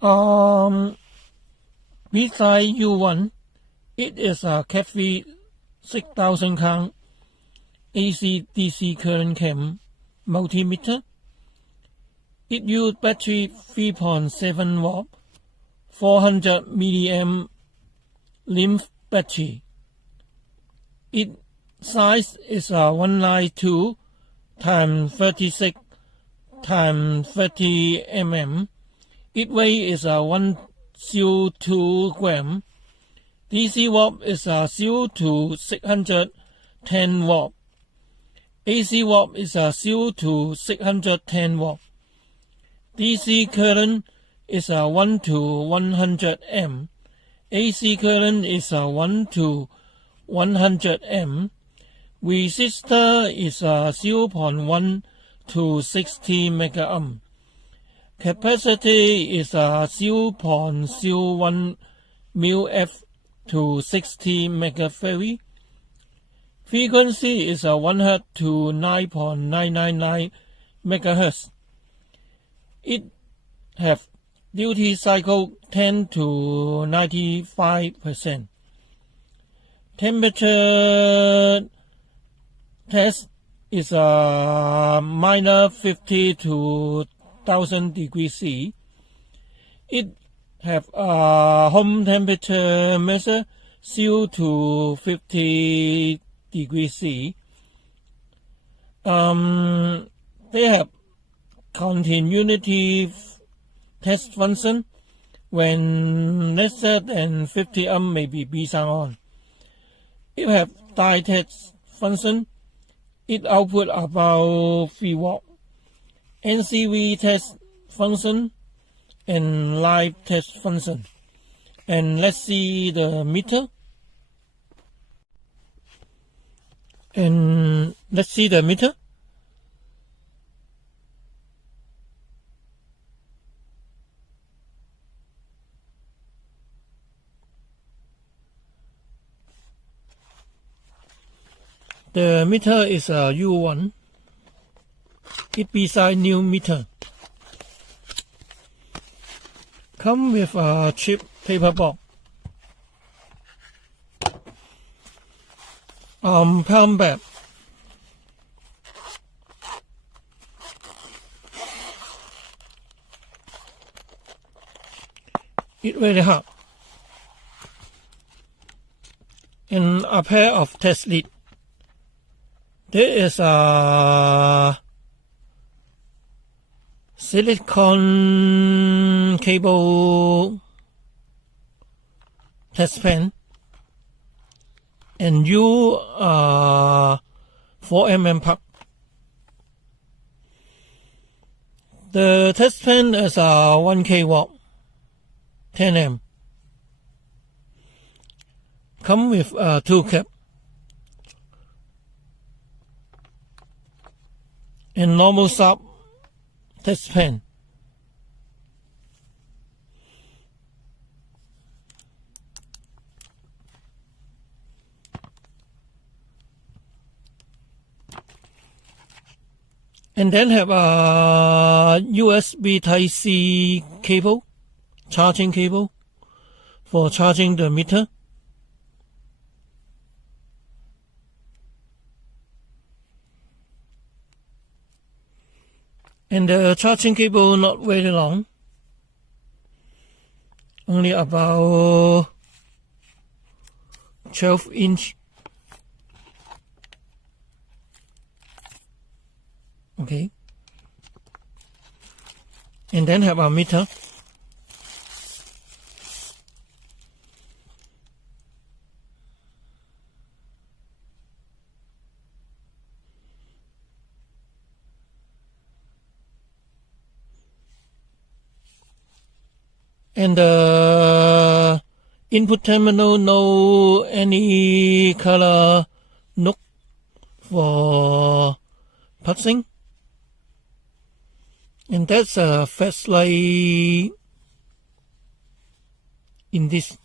Beside U1, it is a CATIII 6000 count AC/DC current cam multimeter. It used battery 3.7 watt 400 mAh lithium battery. Its size is 192 times 36 times 30 mm. Its weight is 102 gram. DC watt is 0 to 610 watt. AC watt is 0 to 610 watt. DC current is 1 to 100 amp. AC current is 1 to 100 amp. Resistor is 0.1 to 60 megaohm. Capacity is 0.01 μF to 60 megafarad. Frequency is 1 Hz to 9.999 megahertz. It have duty cycle 10 to 95%. Temperature test is minus 50 to 1000 degrees C. It have a home temperature measure 0 to 50 degrees C. They have continuity test function. When less than 50 ohm may be BSIDE on. It have die test function. It output about 3 watt. NCV test function and live test function. And let's see the meter. The meter is a U1. It beside new meter. Come with a cheap paper box. Palm bag. It very hard. And a pair of test lead. There is a silicone cable test pen and 4mm plug. The test pen is 1K watt, 10 amp. Come with 2 cap. And normal sub test pen. And then have a USB Type-C cable, charging cable for charging the meter. And the charging cable not very long, only about 12 inch. Okay. And then have a meter. And the input terminal no any color nook for pulsing. And that's a flashlight in this.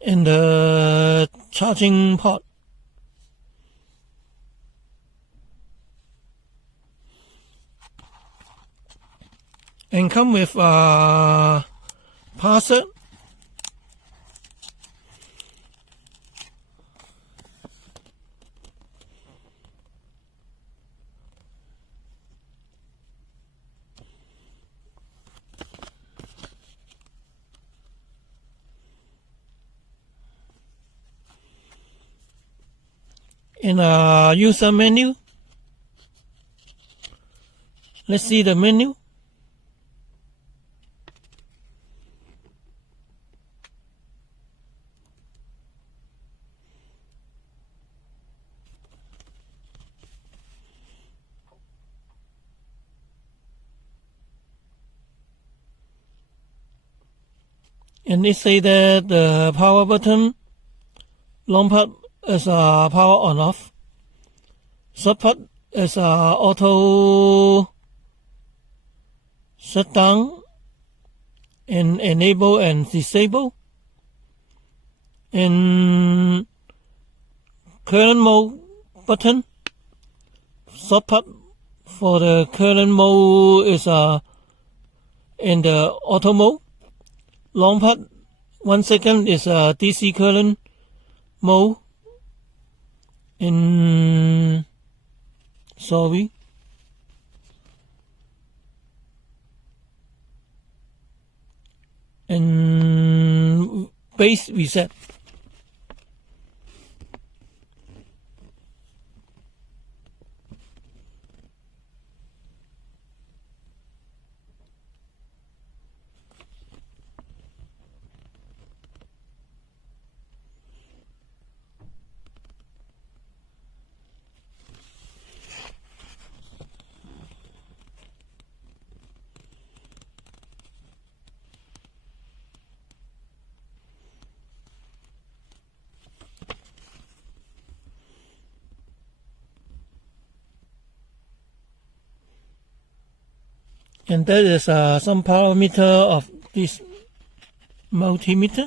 in the charging port. And come with a parser. In a user menu, let's see the menu. And it say that the power button, long part is power on off, short part is auto shut down and enable and disable, and current mode button, short part for the current mode is in the auto mode. Long part 1 second is DC current mode. And base reset. And that is some parameter of this multimeter.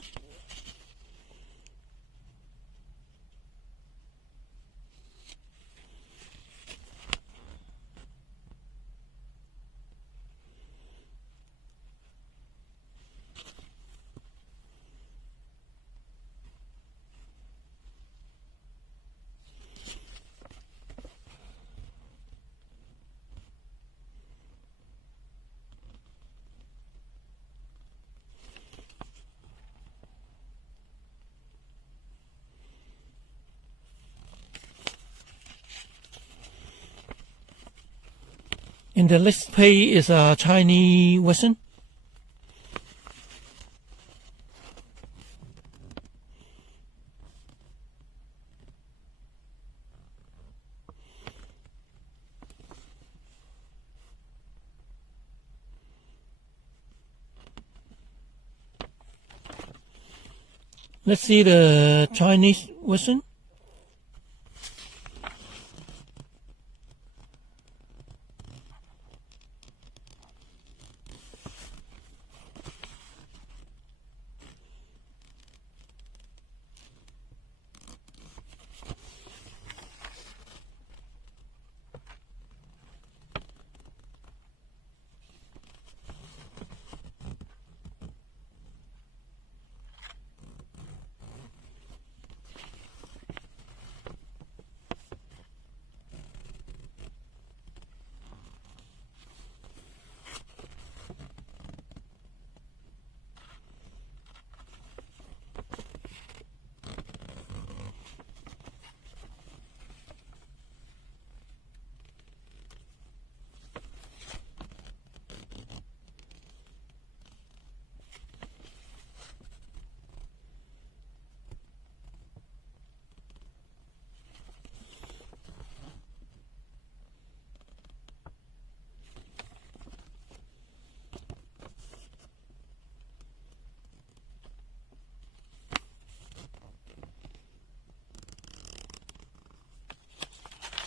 In the list page is a Chinese version. Let's see the Chinese version.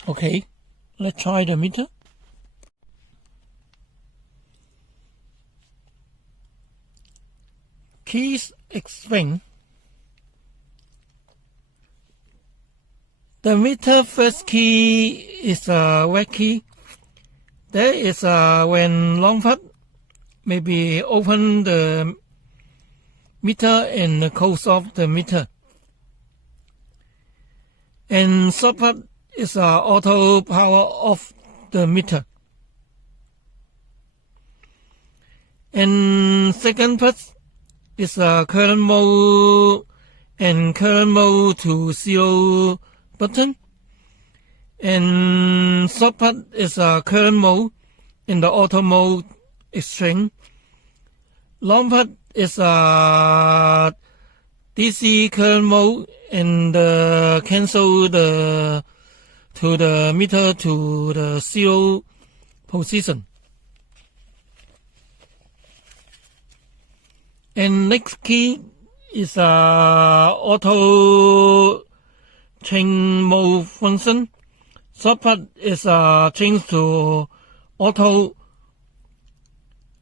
Okay, let's try the meter. Keys explain The meter first key is a wet key. That is when long part maybe open the meter and close off the meter. And short part is auto power off the meter. And second part is current mode and current mode to zero button. And short part is current mode in the auto mode extreme. Long part is DC current mode and cancel the to the meter to the zero position. And next key is auto change mode function. Short part is changed to auto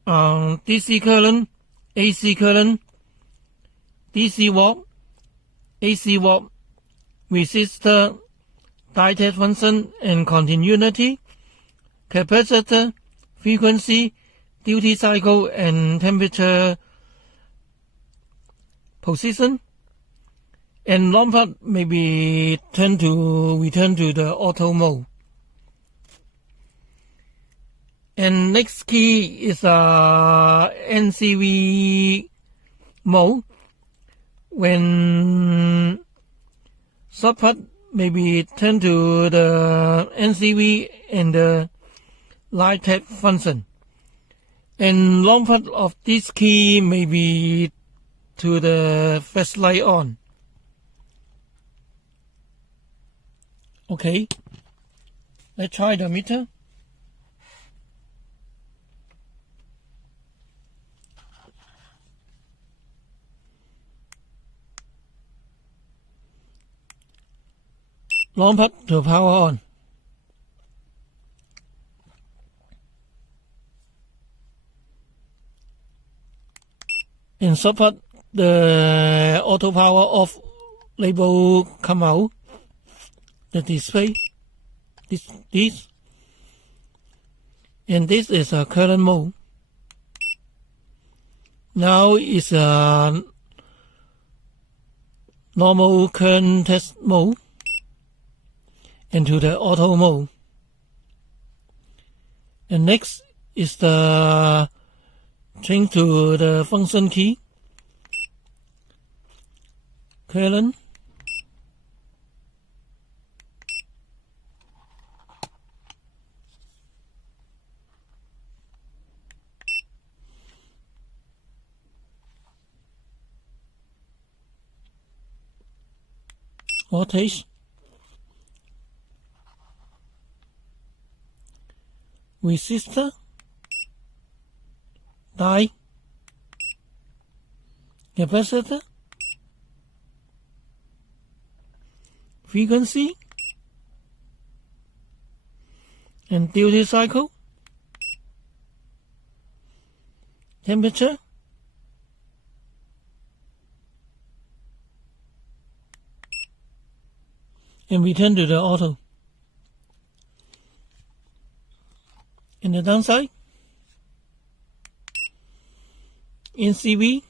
DC current, AC current, DC warp, AC warp, resistor, diode function and continuity, capacitor, frequency, duty cycle and temperature position. And long part maybe return to the auto mode. And next key is NCV mode. When short part maybe turn to the NCV and the light tap function. And long part of this key may be to the flashlight on. Okay, let's try the meter. Long part to power on. In short part, the auto power off label come out. The display, this, and this is a current mode. Now is a normal current test mode into the auto mode. And next is the change to the function key, current, voltage, resistor, die, capacitor, frequency, and duty cycle, temperature, and return to the auto. In the downside, NCV,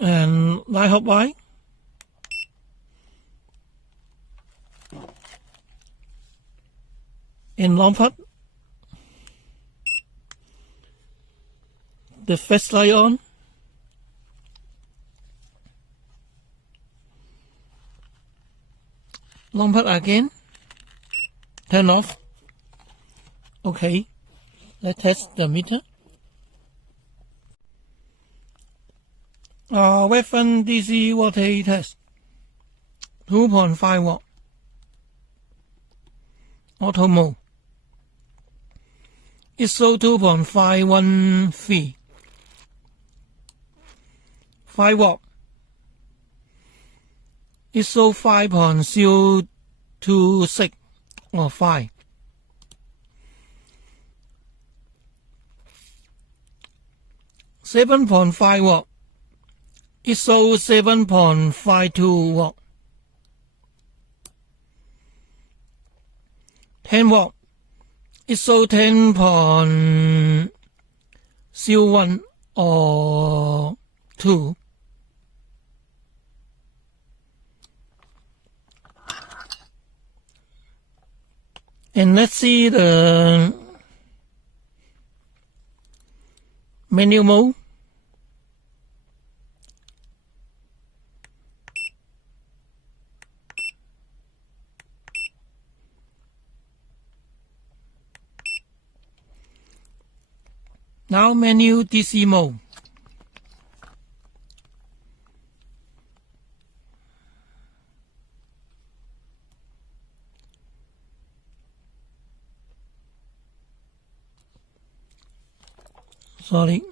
and light hop by, in long part, the flashlight on, long part again, turn off. Okay, let's test the meter. Weapon DC voltage test, 2.5 watt, auto mode, ISO 2.51V, 5 watt, ISO 5.026 or 5, 7.5 watt. It shows 7.52 watt. 10 watt. It shows 10.01 or 2. And let's see the manual mode. Now manual DC mode. Sorry.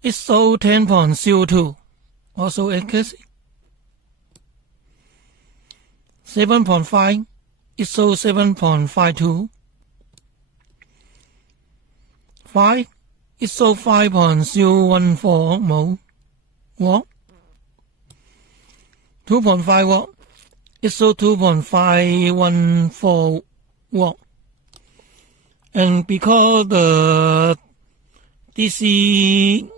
It shows 10.02, also accuracy. 7.5, it shows 7.52. 5, it shows 5.014 mole watt. 2.5 watt, it shows 2.514 watt. And because the DC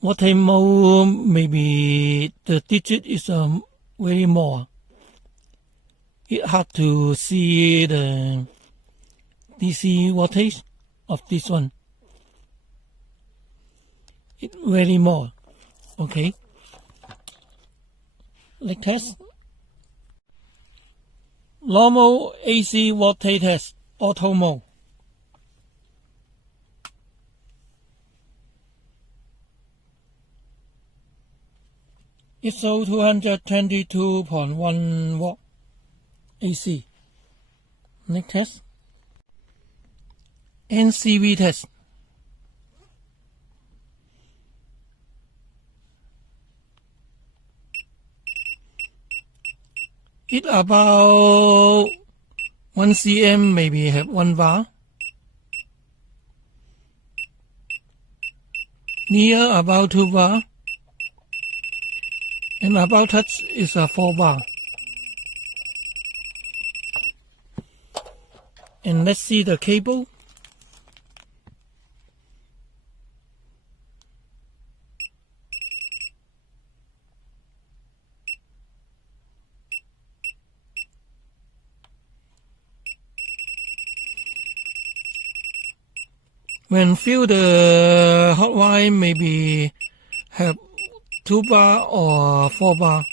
voltage mode, maybe the digit is very more. It's hard to see the DC voltage of this one. It's very more. Okay. Let's test. Normal AC voltage test, auto mode. It shows 222.1 watt AC. Next test. NCV test. It about 1 cm, maybe have 1 bar. Near about 2 bar. And about touch is a 4 bar. And let's see the cable. When fill the hot wire, maybe have 2 bar or 4 bar.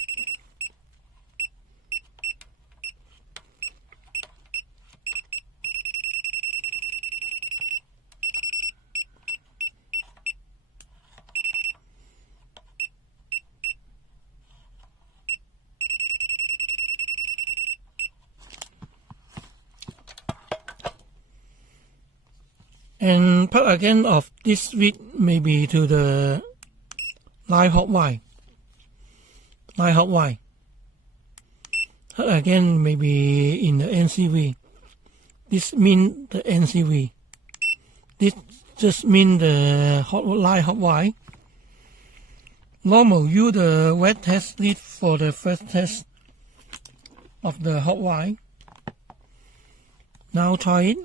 And plug again of this switch maybe to the line hot wire. Line hot wire. Plug again maybe in the NCV. This means the NCV. This just means the line hot wire. Normal use the wet test lead for the first test of the hot wire. Now try it.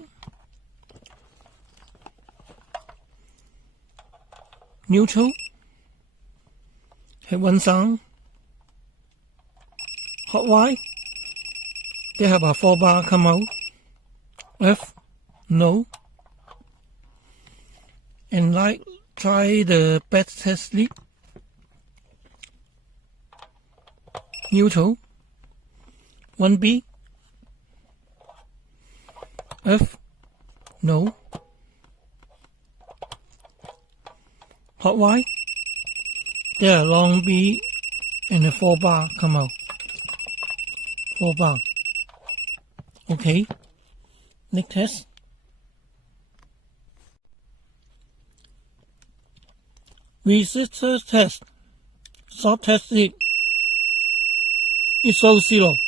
Neutral. Have 1 sound. Hot wire. They have a 4 bar come out. F. No. And try the bad test lead. Neutral. 1B. F. No. Hot wire. There are long B and a 4 bar come out. 4 bar. Okay. Next test. resistor test. Short test it. It shows 0.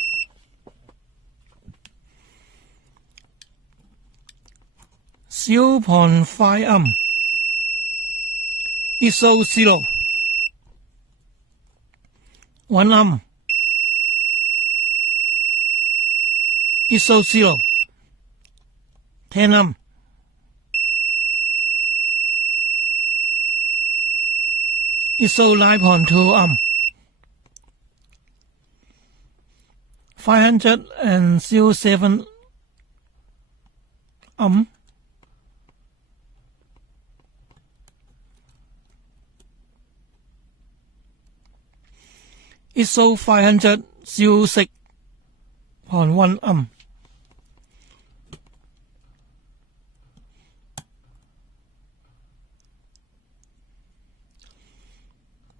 .5 it shows 0. 1 it shows 0. 10 it shows 9.2 507 it shows 506.1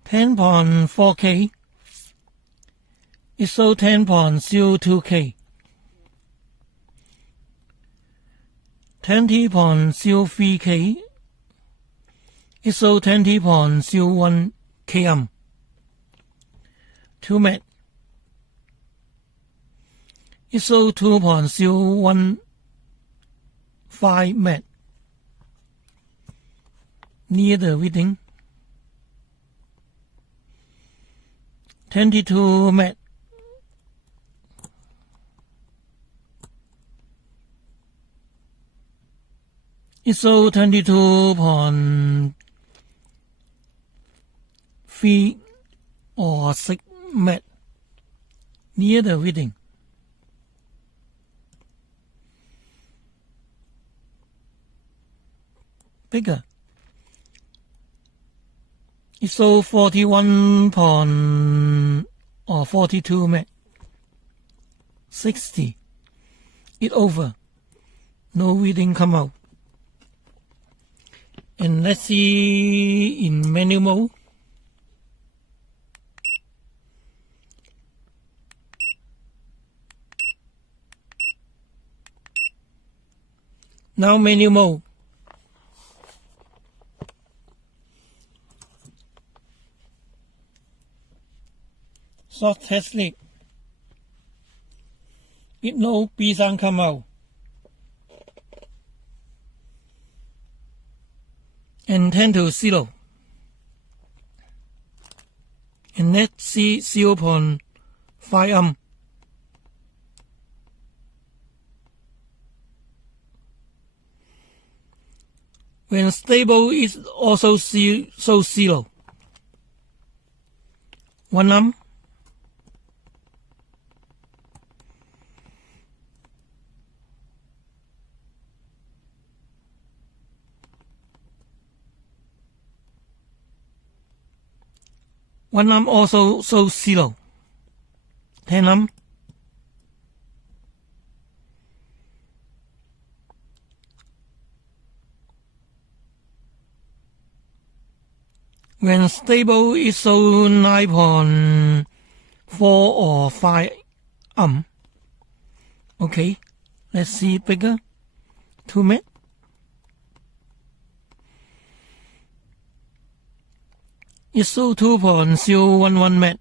10.4K it shows 10.02K 20.03K it shows 20.01 2 mAh it shows 2.015 mAh near the reading 22 mAh it shows 22.3 or 6 mAh near the reading. Bigger. It shows 41 or 42 mAh. 60. It over. No reading come out. And let's see in manual mode. Now manual mode. Short test lead. It no B3 come out. And 10 to 0. And let's see 0.5 When stable is also so 0. 1 1 also so 0. 10 When stable is so 9.4 or 5 Okay, let's see bigger. 2 mAh. It's so 2.011 mAh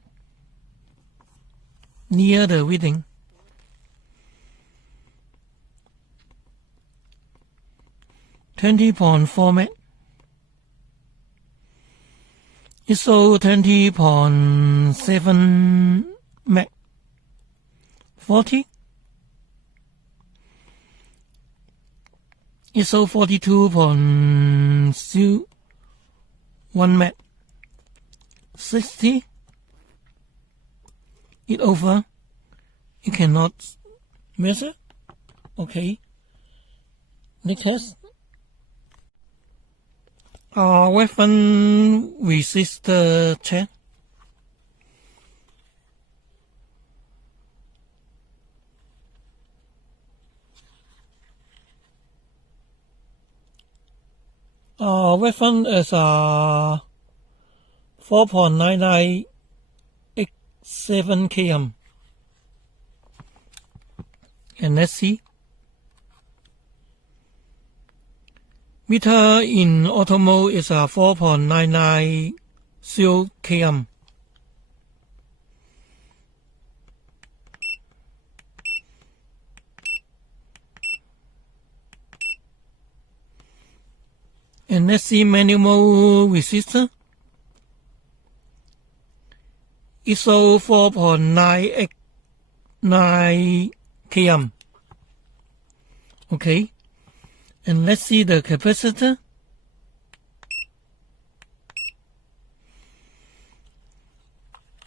near the reading. .4 mAh. It's so 20.7 mAh. 40. It's so 42.01 mAh. 60. It over. You cannot measure. Okay. Next test. Weapon resistor check. Weapon is 4.9987 km. And let's see. Meter in auto mode is a 4.99 km. And let's see manual mode resistor. ISO 4.9 km. Okay. And let's see the capacitor.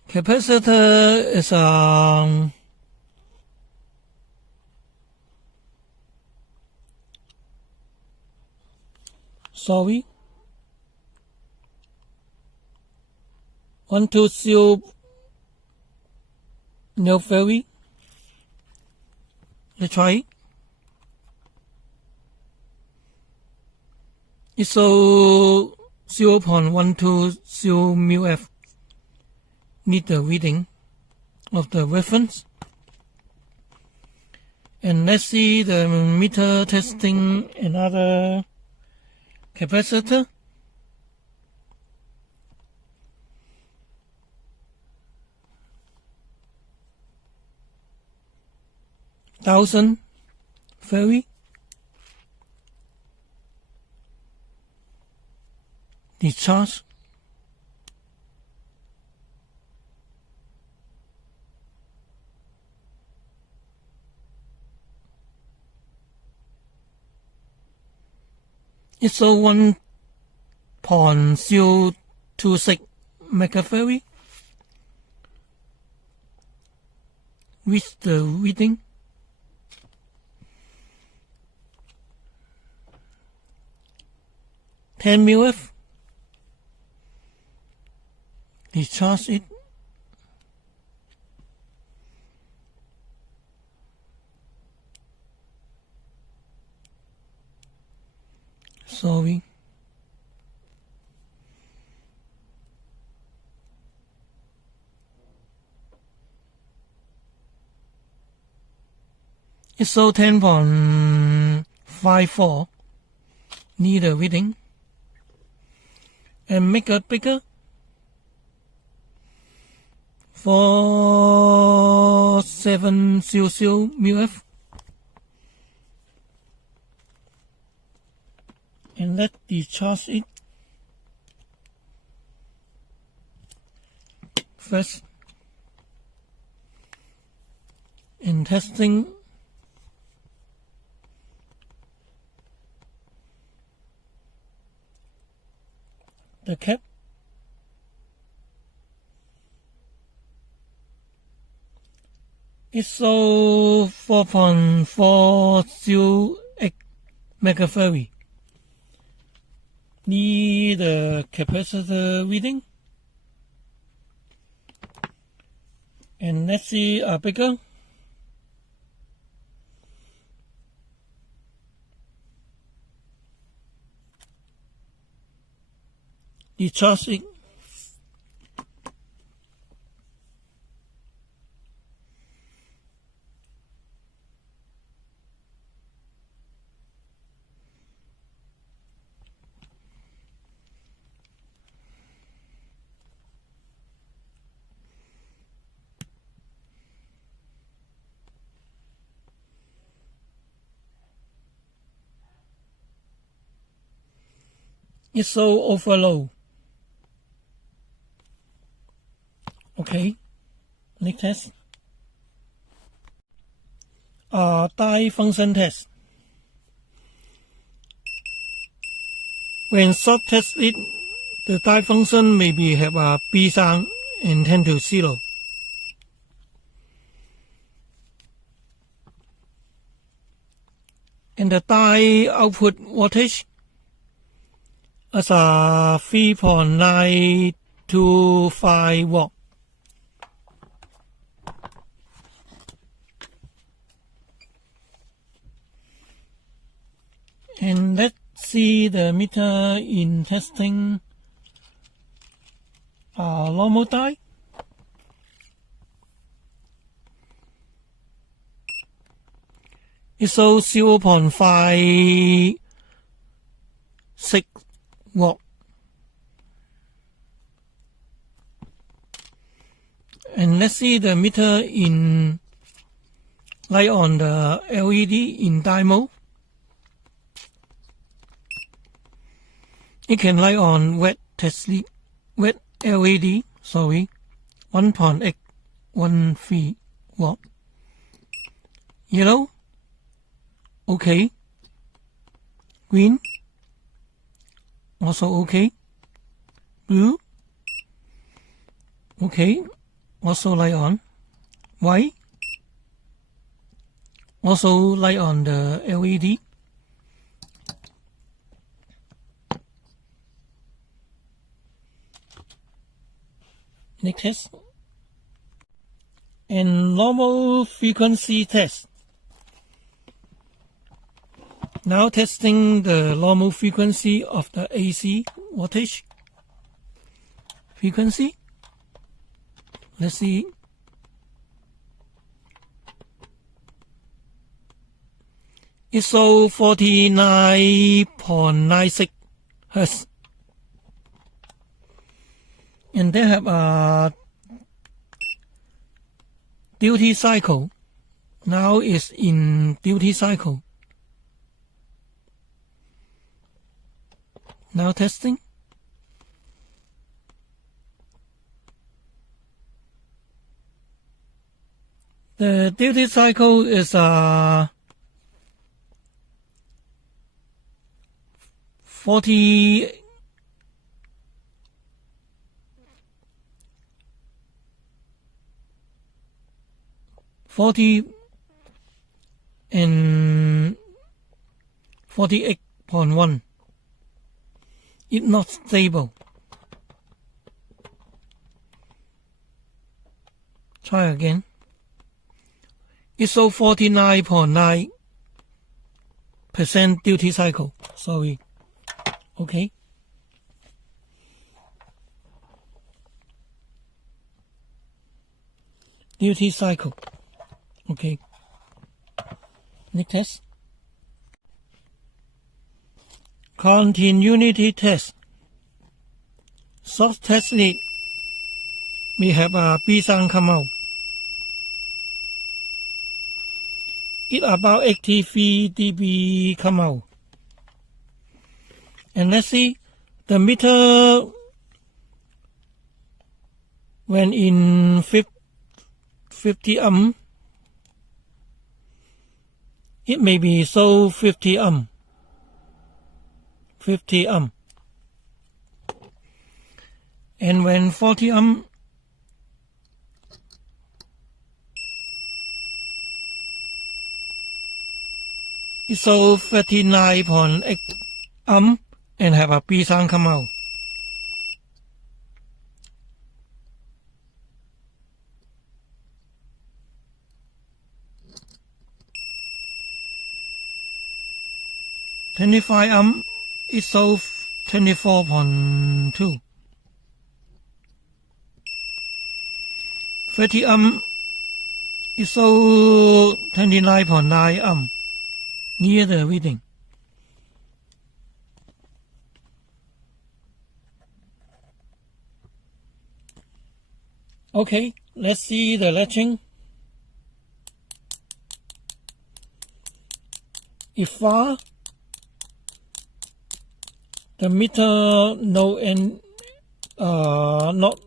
Capacitor is sorry, 120 no ferry. Let's try it. ISO 0.120 μF. Need the reading of the reference. And let's see the meter testing another capacitor. Thousand ferry. Discharge. ISO 1.026 megafarad. With the reading. $10 μF. Discharge it. Sorry. ISO 10.54. Need a reading. And make it bigger. 4700 μF. And let discharge it. First. And testing the cap. ISO 4.408 megafarad. Need the capacitor reading. And let's see a bigger. Discharge it. ISO overload. Okay, next test. Die function test. When short test it, the die function maybe have a B sound and tend to 0. And the die output voltage is a 3.925 watt. And let's see the meter in testing normal die. ISO 0.5 6 watt. And let's see the meter in light on the LED in die mode. It can light on wet LED, 1.813 watt. Yellow, okay. Green, also okay. Blue, okay, also light on. White, also light on the LED. Next test. And normal frequency test. Now testing the normal frequency of the AC voltage. Frequency. Let's see. It's so 49.96 Hertz. And they have a duty cycle. Now it's in duty cycle. Now testing. The duty cycle is 40 and 48.1. It's not stable. Try again. It's so 49.9% duty cycle. Sorry. Okay. Duty cycle. Okay. Next test. Continuity test. Source test lead. We have a B-sound come out. It about 83 dB come out. And let's see the meter when in 50 ohm. It may be so 50 ohm. 50 ohm. And when 40 ohm, it's so 39.8 ohm and have a B sound come out. $25 ohm is so 24.2. 30 ohm is so 29.9 ohm. Near the reading. Okay, let's see the latching. If far, the meter no and not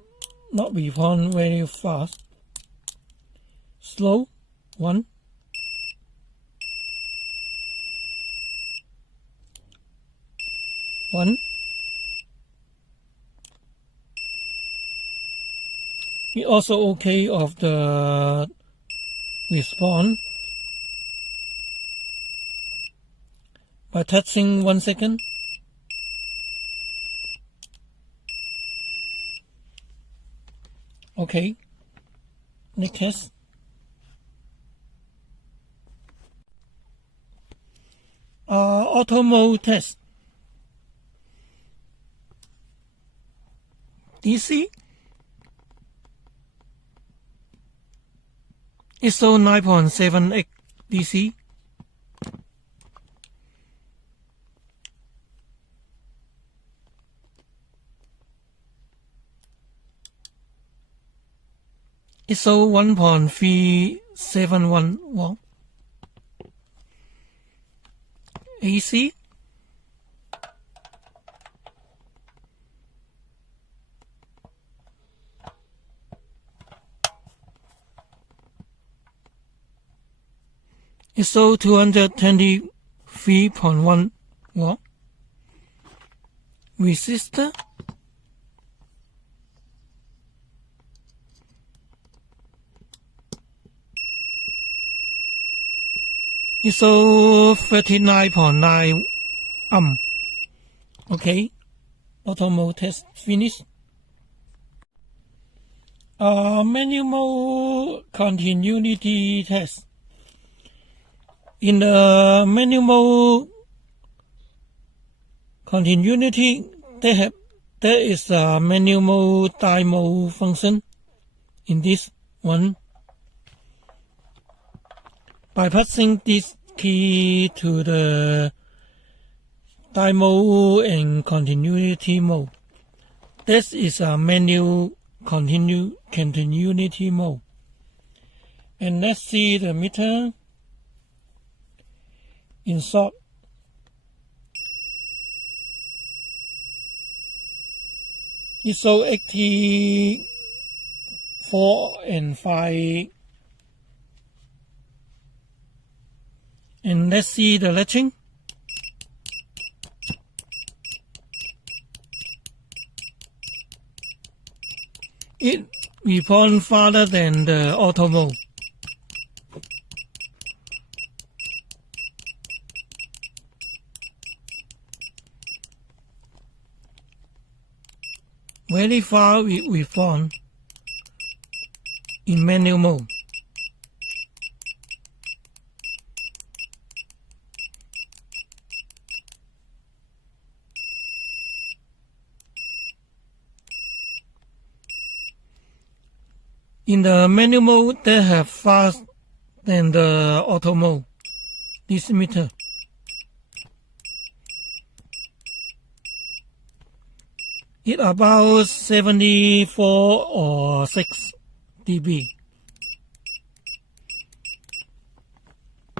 respond very fast. Slow, 1. It also okay of the response by touching 1 second. Okay, next test. Auto mode test. DC. ISO 9.78 DC. ISO 1.371 volt. AC ISO 223.1 volt. Resistor ISO 39.9 Okay, auto mode test finished. Manual mode continuity test. In the manual mode continuity, there is a manual mode die mode function in this one. By pressing this key to the die mode and continuity mode, this is a manual continuity mode. And let's see the meter in short. ISO 84 and 5. And let's see the latching. It responds farther than the auto mode. Very far it responds in manual mode. In the manual mode, they have fast than the auto mode. This meter. It about 74 or 6 dB.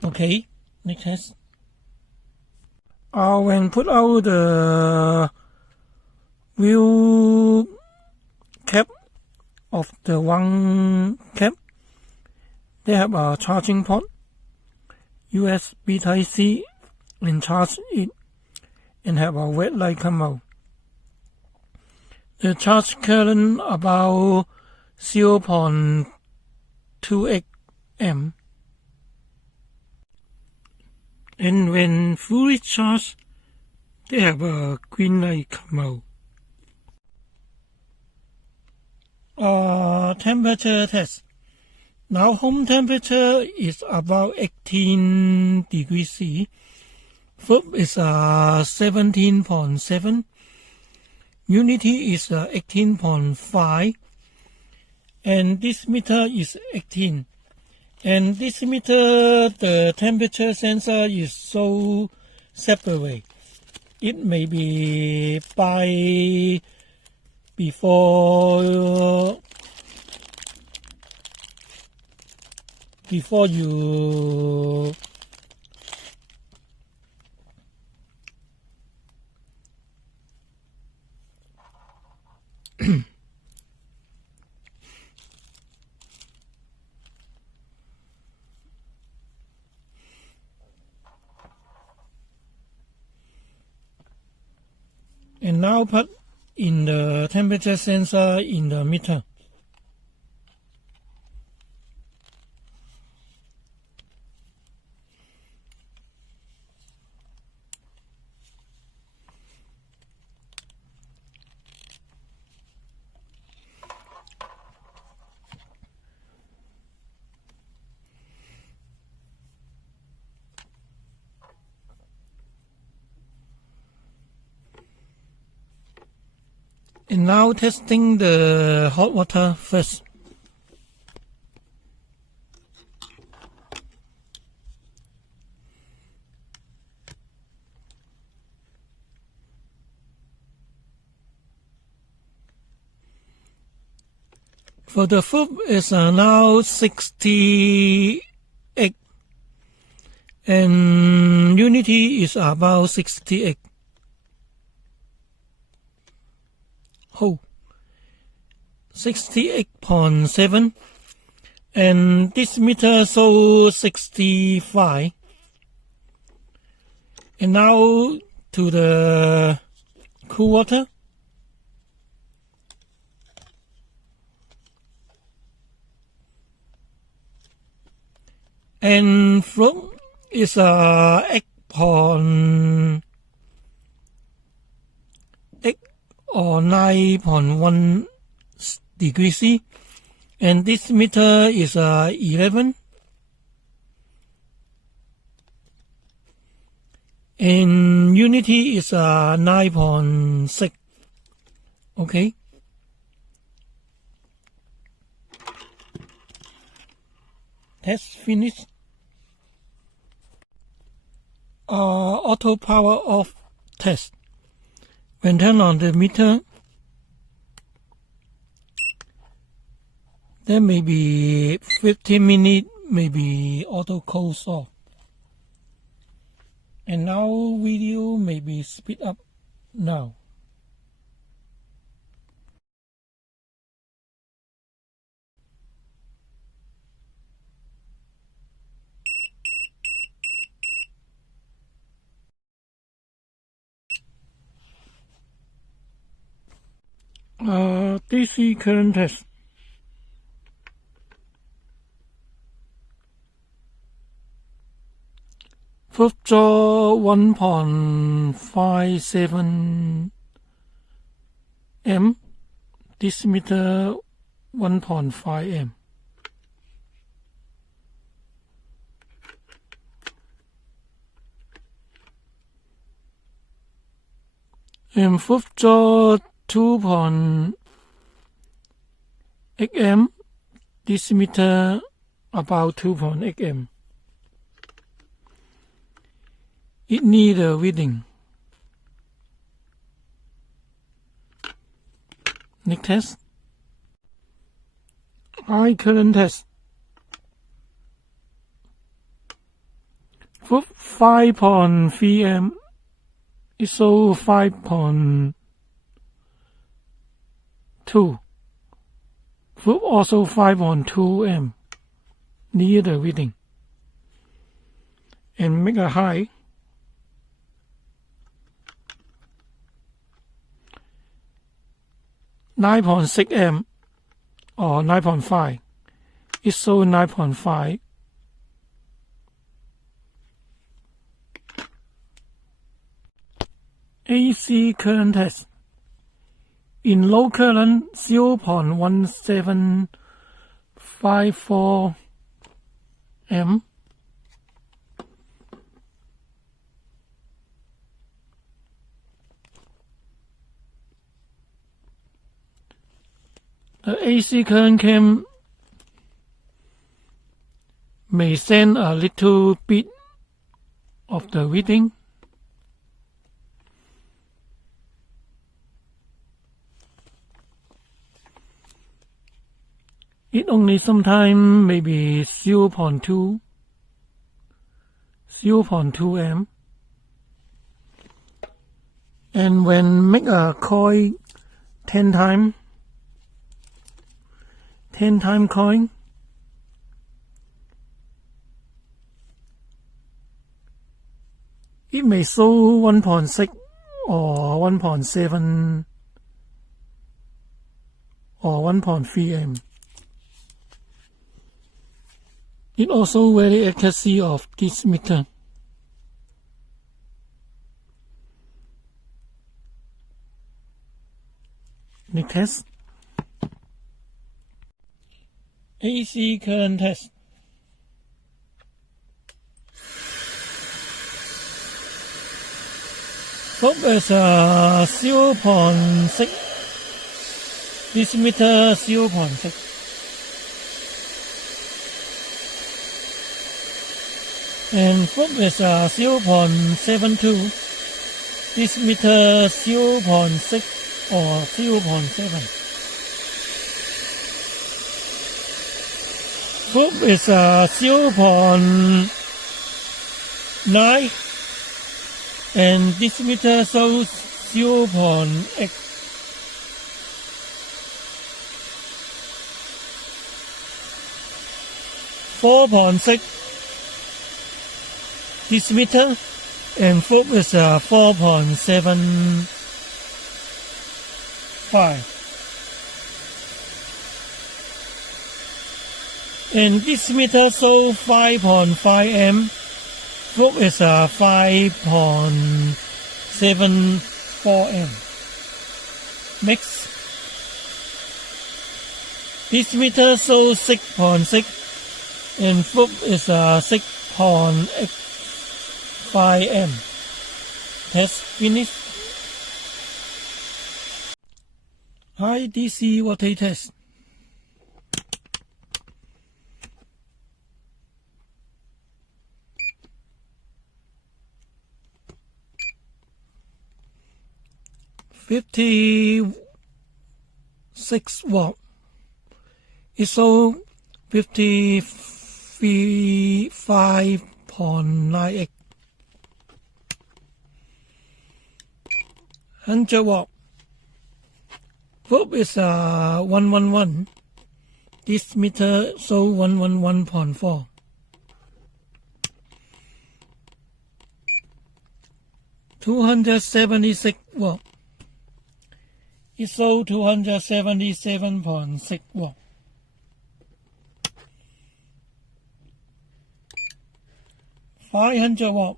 Okay, next test. When put out the wheel cap of the one cap, they have a charging port, USB Type-C, and charge it, and have a red light come out. The charge current about 0.28 amp. And when fully charged, they have a green light come out. Temperature test. Now home temperature is about 18 degrees C. Food is 17.7. Unity is 18.5. And this meter is 18. And this meter, the temperature sensor is so separate. It may be by before you and now put in the temperature sensor in the meter. And now testing the hot water first. For the foot is now 68 and unity is about 68. Oh, 68.7 and this meter shows 65. And now to the cool water. And flow is 8 or 9.1 degrees C, and this meter is 11, and unity is 9.6. Okay. Test finished. Auto power off test. When turn on the meter, there may be 15 minutes, maybe auto close off. And now video may be speed up now. DC current test. First draw 1.57 M. This meter 1.5 M. And first draw 2.8 M. This meter about 2.8 M. It needs a reading. Next test. High current test. For 5.3 M. It shows 5.2. For also 5.2 M. Near the reading. And make a high. 9.6 M or 9.5. It shows 9.5. AC current test. In low current 0.1754 M. The AC current cam may send a little bit of the reading. It only sometimes maybe 0.2 M. And when make a coil 10 times coin, it may show 1.6 or 1.7 or 1.3 M. It also very accuracy of this meter. Next test. AC current test. Probe is 0.6. This meter 0.6. And probe is 0.72. This meter 0.6 or 0.7. Foot is 0.9 and this meter shows 0.8. .6 this meter and foot is 4.75 and this meter shows 5.5 amp. Foot is 5.74 amp. Next, this meter shows 6.6 and foot is 6.85 amp. Test finished. High DC voltage test. $56 it shows 55.98. 100 watt. Foot is 111. This meter shows 111.4. 276 watt. It shows 277.6 watt. 500 watt.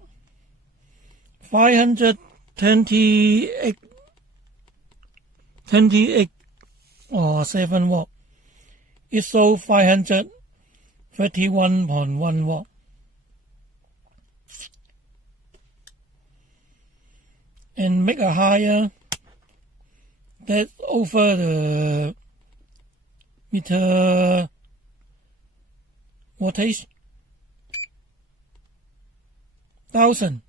528 or 7 watt. It shows 531.1 watt. And make a higher that over the meter voltage 1000.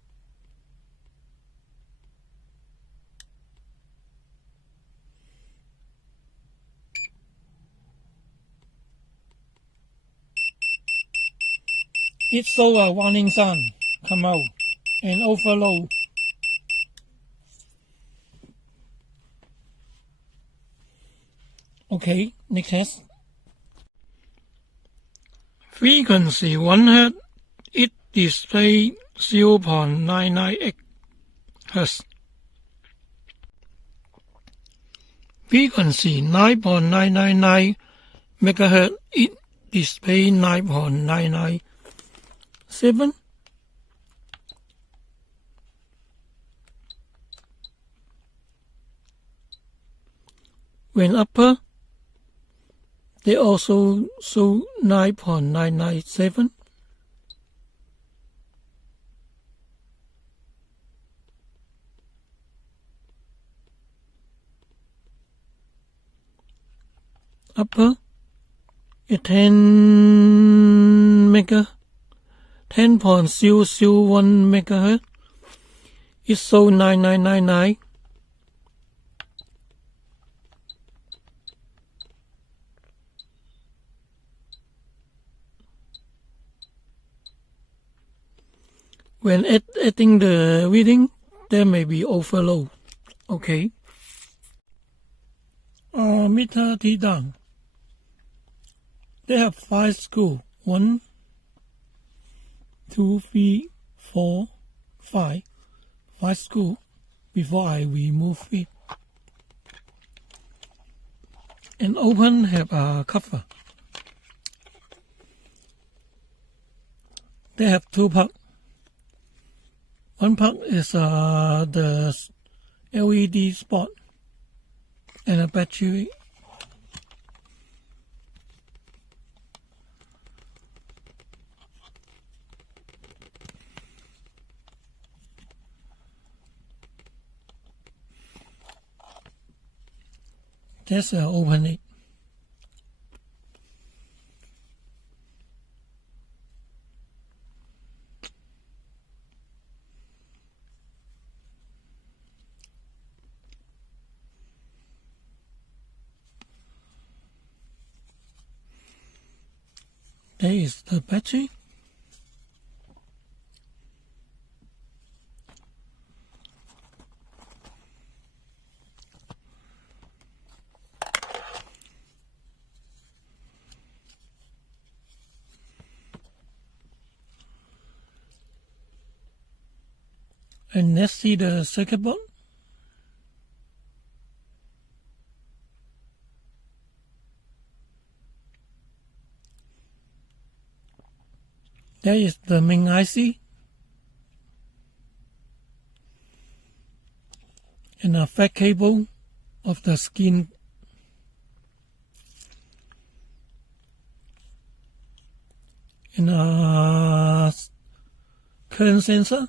It shows a warning sign come out and overload. Okay, next test. Frequency 1 Hz. It displays 0.998 Hz. Frequency 9.999 MHz. It displays 9.997. When upper, they also show 9.997. Upper is 10.001 megahertz. It shows 9999. When adding the reading, there may be overload. Okay. Meter T down. They have 5 screws. 1, 2, 3, 4, 5. 5 screws before I remove it. And open have a cover. They have 2 parts. One part is the LED spot and a battery. Just open it. There is the battery. And let's see the circuit board. There is the main IC and a fat cable of the skin and a current sensor.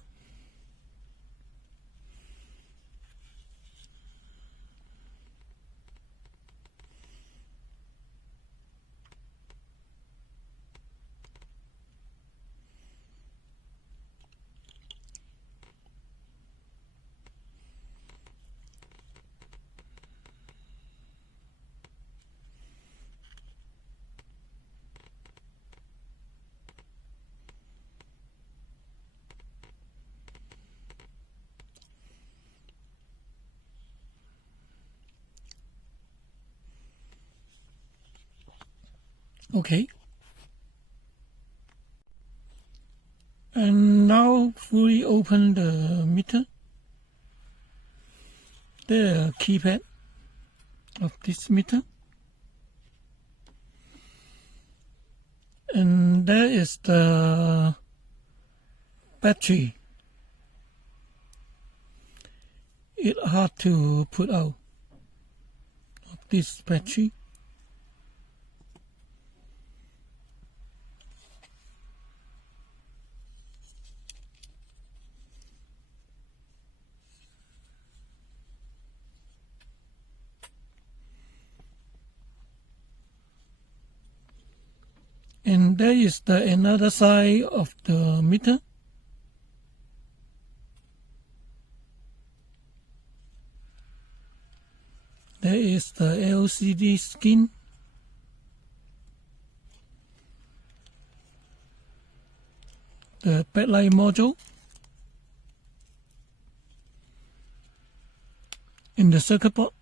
Okay. And now fully open the meter. The keypad of this meter. And there is the battery. It's hard to put out of this battery. And there is the another side of the meter. There is the LCD skin. The backlight module. In the circuit board.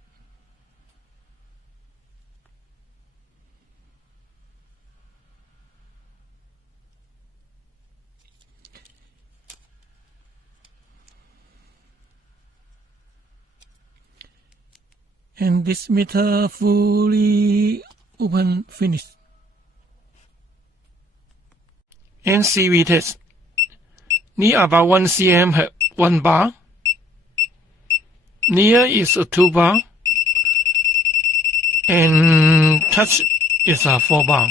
And this meter fully open finished. NCV test. Need about 1 cm have 1 bar. Near is a 2 bar. And touch is a 4 bar.